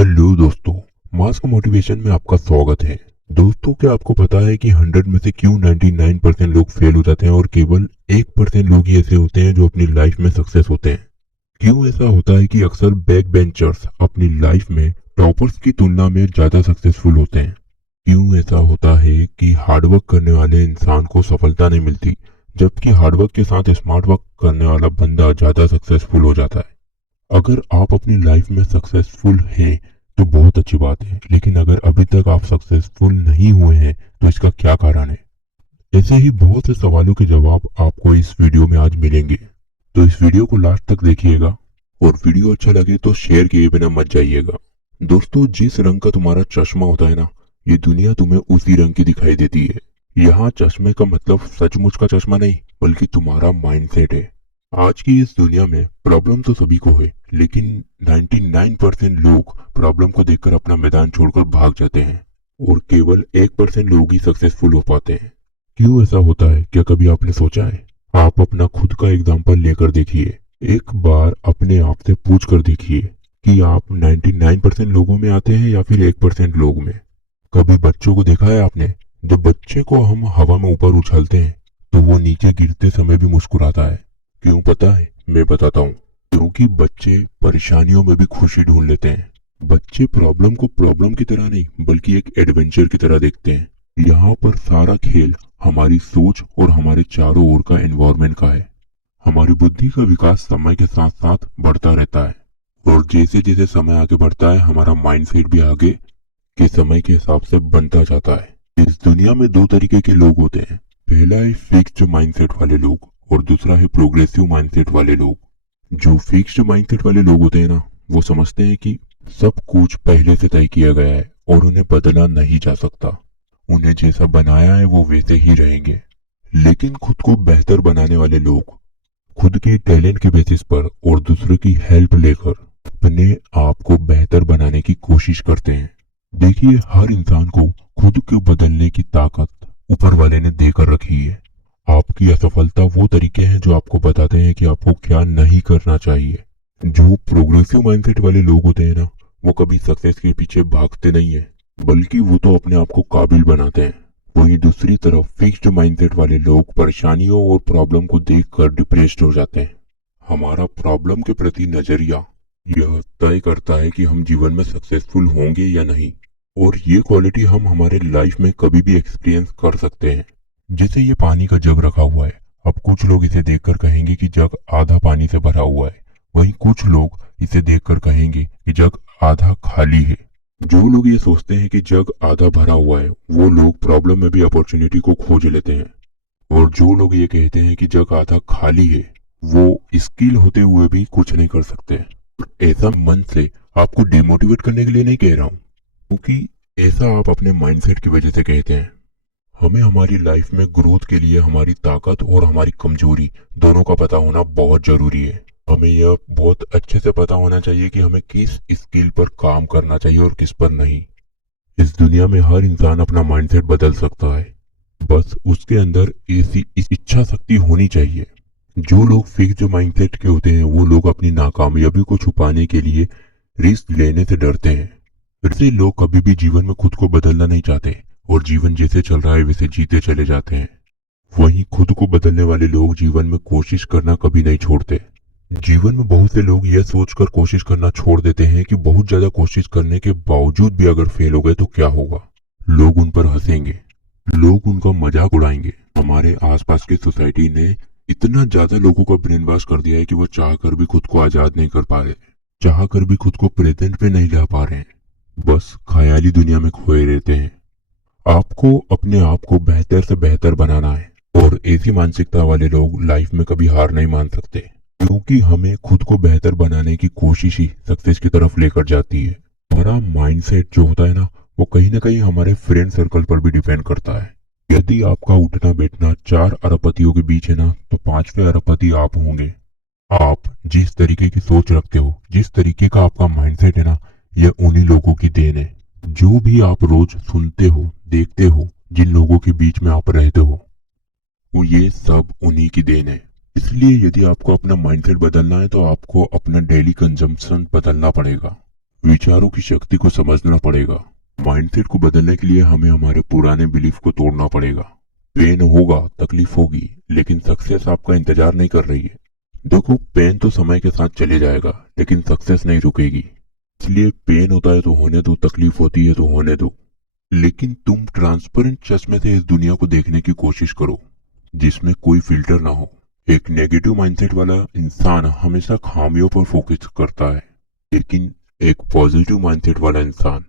Hello दोस्तों, mask motivation में आपका स्वागत है। दोस्तों, क्या आपको पता है कि 100 में से क्यों 99% लोग फेल हो जाते हैं और केवल 1% लोग ही ऐसे होते हैं जो अपनी लाइफ में सक्सेस होते हैं। क्यों ऐसा होता है कि अक्सर बैक बेंचर्स अपनी लाइफ में टॉपर्स की तुलना में ज्यादा सक्सेसफुल होते हैं? क्यों ऐसा होता है कि हार्डवर्क करने वाले इंसान को सफलता नहीं मिलती, जबकि हार्डवर्क के साथ स्मार्ट वर्क करने वाला बंदा ज्यादा सक्सेसफुल हो जाता है? अगर आप अपनी लाइफ में सक्सेसफुल हैं तो बहुत अच्छी बात है, लेकिन अगर अभी तक आप सक्सेसफुल नहीं हुए हैं तो इसका क्या कारण है? ऐसे ही बहुत से सवालों के जवाब आपको इस वीडियो में आज मिलेंगे। तो इस वीडियो को लास्ट तक देखिएगा और वीडियो अच्छा लगे तो शेयर किए बिना मत जाइएगा। दोस्तों, जिस रंग का तुम्हारा चश्मा होता है ना, ये दुनिया तुम्हें उसी रंग की दिखाई देती है। यहाँ चश्मे का मतलब सचमुच का चश्मा नहीं, बल्कि तुम्हारा माइंडसेट है। आज की इस दुनिया में प्रॉब्लम तो सभी को है, लेकिन 99% लोग प्रॉब्लम को देखकर अपना मैदान छोड़कर भाग जाते हैं और केवल 1% लोग ही सक्सेसफुल हो पाते हैं। क्यों ऐसा होता है? क्या कभी आपने सोचा है? आप अपना खुद का एग्जाम्पल लेकर देखिए। एक बार अपने आप से पूछ कर देखिए कि आप 99% लोगों में आते हैं या फिर 1% लोग में। कभी बच्चों को देखा है आपने? जब बच्चे को हम हवा में ऊपर उछालते हैं तो वो नीचे गिरते समय भी मुस्कुराता है। क्यों पता है? मैं बताता हूँ। क्योंकि बच्चे परेशानियों में भी खुशी ढूंढ लेते हैं। बच्चे प्रॉब्लम को प्रॉब्लम की तरह नहीं, बल्कि एक एडवेंचर की तरह देखते हैं। यहाँ पर सारा खेल हमारी सोच और हमारे चारों ओर का एनवायरनमेंट का है। हमारी बुद्धि का विकास समय के साथ साथ बढ़ता रहता है, और जैसे जैसे समय आगे बढ़ता है हमारा माइंडसेट भी आगे के समय के हिसाब से बनता जाता है। इस दुनिया में दो तरीके के लोग होते हैं। पहला है फिक्स्ड माइंडसेट वाले लोग और दूसरा है प्रोग्रेसिव माइंडसेट वाले लोग। जो फिक्स्ड माइंडसेट वाले लोग होते हैं ना, वो समझते हैं कि सब कुछ पहले से तय किया गया है और उन्हें बदला नहीं जा सकता। उन्हें जैसा बनाया है वो वैसे ही रहेंगे। लेकिन खुद को बेहतर बनाने वाले लोग खुद के टैलेंट के बेसिस पर और दूसरों की हेल्प लेकर अपने आप को बेहतर बनाने की कोशिश करते हैं। देखिए, हर इंसान को खुद को बदलने की ताकत ऊपर वाले ने देकर रखी है। आपकी असफलता वो तरीके हैं जो आपको बताते हैं कि आपको क्या नहीं करना चाहिए। जो प्रोग्रेसिव माइंडसेट वाले लोग होते हैं ना, वो कभी सक्सेस के पीछे भागते नहीं है, बल्कि वो तो अपने आप को काबिल बनाते हैं। वहीं दूसरी तरफ फिक्स्ड माइंडसेट वाले लोग परेशानियों और प्रॉब्लम को देखकर डिप्रेस्ड हो जाते हैं। हमारा प्रॉब्लम के प्रति नजरिया यह तय करता है कि हम जीवन में सक्सेसफुल होंगे या नहीं, और ये क्वालिटी हम हमारे लाइफ में कभी भी एक्सपीरियंस कर सकते हैं। जैसे ये पानी का जग रखा हुआ है, अब कुछ लोग इसे देखकर कहेंगे कि जग आधा पानी से भरा हुआ है, वहीं कुछ लोग इसे देखकर कहेंगे कि जग आधा खाली है। जो लोग ये सोचते हैं कि जग आधा भरा हुआ है, वो लोग प्रॉब्लम में भी अपॉर्चुनिटी को खोज लेते हैं, और जो लोग ये कहते हैं कि जग आधा खाली है, वो स्किल होते हुए भी कुछ नहीं कर सकते। ऐसा मन से आपको डिमोटिवेट करने के लिए नहीं कह रहा हूँ, क्योंकि ऐसा आप अपने माइंडसेट की वजह से कहते हैं। हमें हमारी लाइफ में ग्रोथ के लिए हमारी ताकत और हमारी कमजोरी दोनों का पता होना बहुत जरूरी है। हमें यह बहुत अच्छे से पता होना चाहिए कि हमें किस स्किल पर काम करना चाहिए और किस पर नहीं। इस दुनिया में हर इंसान अपना माइंडसेट बदल सकता है, बस उसके अंदर ऐसी इच्छा शक्ति होनी चाहिए। जो लोग फिक्स्ड माइंडसेट के होते हैं वो लोग अपनी नाकामयाबी को छुपाने के लिए रिस्क लेने से डरते हैं। ऐसे लोग कभी भी जीवन में खुद को बदलना नहीं चाहते और जीवन जैसे चल रहा है वैसे जीते चले जाते हैं। वहीं खुद को बदलने वाले लोग जीवन में कोशिश करना कभी नहीं छोड़ते। जीवन में बहुत से लोग यह सोचकर कोशिश करना छोड़ देते हैं कि बहुत ज्यादा कोशिश करने के बावजूद भी अगर फेल हो गए तो क्या होगा। लोग उन पर हंसेंगे, लोग उनका मजाक उड़ाएंगे। हमारे आसपास की सोसाइटी ने इतना ज्यादा लोगों को ब्रेन वॉश कर दिया है कि वो चाहकर भी खुद को आजाद नहीं कर पा रहे, चाहकर भी खुद को प्रेजेंट पे नहीं ला पा रहे हैं, बस ख्याली दुनिया में खोए रहते हैं। आपको अपने आप को बेहतर से बेहतर बनाना है, और ऐसी मानसिकता वाले लोग लाइफ में कभी हार नहीं मान सकते, क्योंकि हमें खुद को बेहतर बनाने की कोशिश ही सक्सेस की तरफ लेकर जाती है। हमारा माइंडसेट जो होता है ना, वो कहीं ना कहीं हमारे फ्रेंड सर्कल पर भी डिपेंड करता है। यदि आपका उठना बैठना 4 अरबपतियों के बीच है ना, तो 5वें अरबपति आप होंगे। आप जिस तरीके की सोच रखते हो, जिस तरीके का आपका माइंडसेट है ना, यह उन्हीं लोगों की देन है। जो भी आप रोज सुनते हो, देखते हो, जिन लोगों के बीच में आप रहते हो, वो ये सब उन्हीं की देन है। इसलिए यदि आपको अपना माइंडसेट बदलना है तो आपको अपना डेली कंजम्पशन बदलना पड़ेगा। विचारों की शक्ति को समझना पड़ेगा। माइंडसेट को बदलने के लिए हमें हमारे पुराने बिलीफ को तोड़ना पड़ेगा। पेन होगा, तकलीफ होगी, लेकिन सक्सेस आपका इंतजार नहीं कर रही है। देखो, पेन तो समय के साथ चले जाएगा, लेकिन सक्सेस नहीं रुकेगी। इसलिए पेन होता है तो होने दो, तकलीफ होती है तो होने दो, लेकिन तुम ट्रांसपेरेंट चश्मे से इस दुनिया को देखने की कोशिश करो, जिसमें कोई फिल्टर ना हो। एक नेगेटिव माइंडसेट वाला इंसान हमेशा खामियों पर फोकस करता है, लेकिन एक पॉजिटिव माइंडसेट वाला इंसान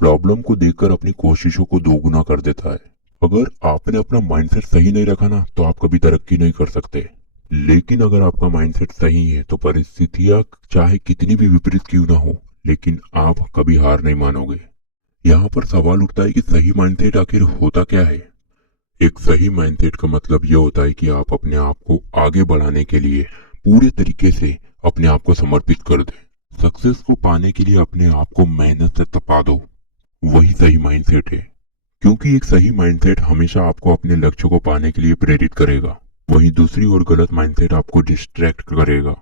प्रॉब्लम को देखकर अपनी कोशिशों को दोगुना कर देता है। अगर आपने अपना माइंडसेट सही नहीं रखा ना, तो आप कभी तरक्की नहीं कर सकते। लेकिन अगर आपका माइंडसेट सही है तो परिस्थितियां चाहे कितनी भी विपरीत क्यों ना हो, लेकिन आप कभी हार नहीं मानोगे। यहाँ पर सवाल उठता है कि सही माइंडसेट आखिर होता क्या है। एक सही माइंडसेट का मतलब यह होता है कि आप अपने आप को आगे बढ़ाने के लिए पूरे तरीके से अपने आप को समर्पित कर दें। सक्सेस को पाने के लिए अपने आप को मेहनत से तपा दो, वही सही माइंडसेट है। क्योंकि एक सही माइंडसेट हमेशा आपको अपने लक्ष्य को पाने के लिए प्रेरित करेगा, वहीं दूसरी ओर गलत माइंडसेट आपको डिस्ट्रैक्ट करेगा,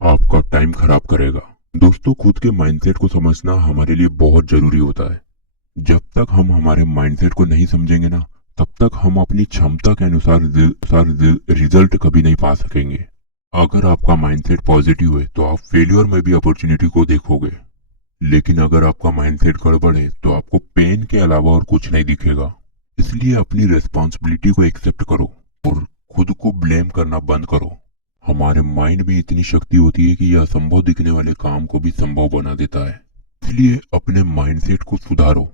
आपका टाइम खराब करेगा। दोस्तों, खुद के माइंडसेट को समझना हमारे लिए बहुत जरूरी होता है। जब तक हम हमारे माइंडसेट को नहीं समझेंगे ना, तब तक हम अपनी क्षमता के अनुसार रिजल्ट कभी नहीं पा सकेंगे। अगर आपका माइंडसेट पॉजिटिव है तो आप फेल्योर में भी अपॉर्चुनिटी को देखोगे, लेकिन अगर आपका माइंडसेट गड़बड़ है तो आपको पेन के अलावा और कुछ नहीं दिखेगा। इसलिए अपनी रिस्पॉन्सिबिलिटी को एक्सेप्ट करो और खुद को ब्लेम करना बंद करो। हमारे माइंड में इतनी शक्ति होती है कि यह असंभव दिखने वाले काम को भी संभव बना देता है। इसलिए अपने माइंडसेट को सुधारो,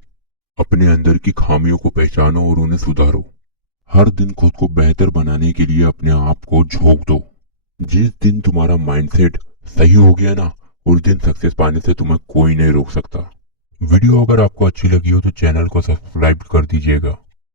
अपने अंदर की खामियों को पहचानो और उन्हें सुधारो। हर दिन खुद को बेहतर बनाने के लिए अपने आप को झोंक दो। जिस दिन तुम्हारा माइंडसेट सही हो गया ना, उस दिन सक्सेस पाने से तुम्हें कोई नहीं रोक सकता। वीडियो अगर आपको अच्छी लगी हो तो चैनल को सब्सक्राइब कर दीजिएगा।